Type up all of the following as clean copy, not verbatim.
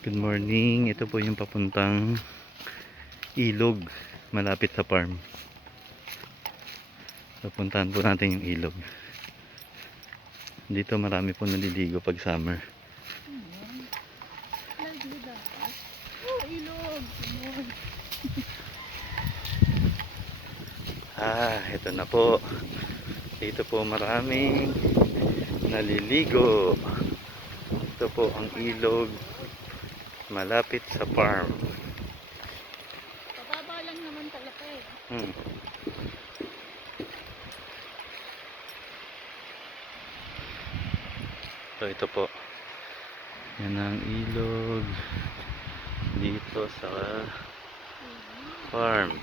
Good morning. Ito po yung papuntang ilog malapit sa farm. Papuntahan po natin yung ilog. Dito marami po naliligo pag summer. Ilog. Ito na po. Dito po maraming naliligo. Ito po ang ilog malapit sa farm. Pababa lang naman talaga eh. So ito po. Yan ang ilog dito sa farm.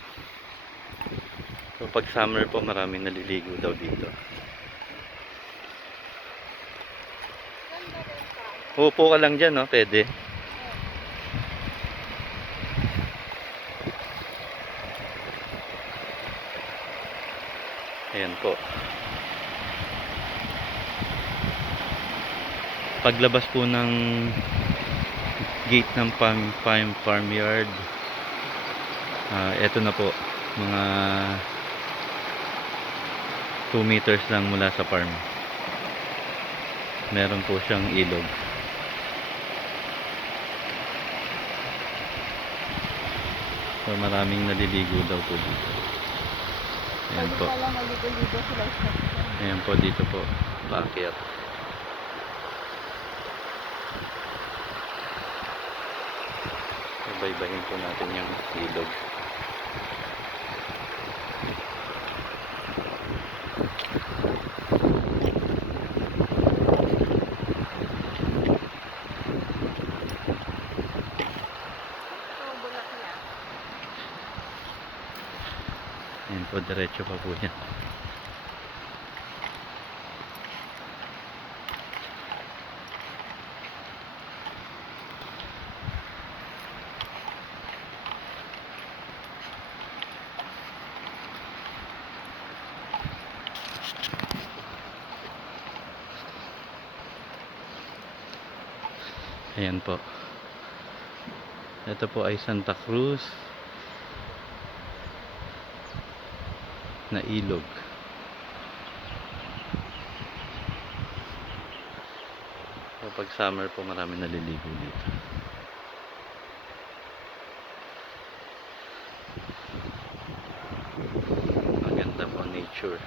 So pag summer po maraming naliligo daw dito. Upo ka lang dyan, no? Pwede. Ayan po. Paglabas po ng gate ng farm yard, eto na po, mga 2 meters lang mula sa farm. Meron po siyang ilog. So maraming naliligo daw po dito. Ayan po. Ayan po, dito po. Paakyat. Baybayin po natin yung ilog. Ayan po, diretso pa po yan. Ayan po. Ito po ay Santa Cruz na ilog. Kapag summer po marami naliligo dito. Maganda po nature.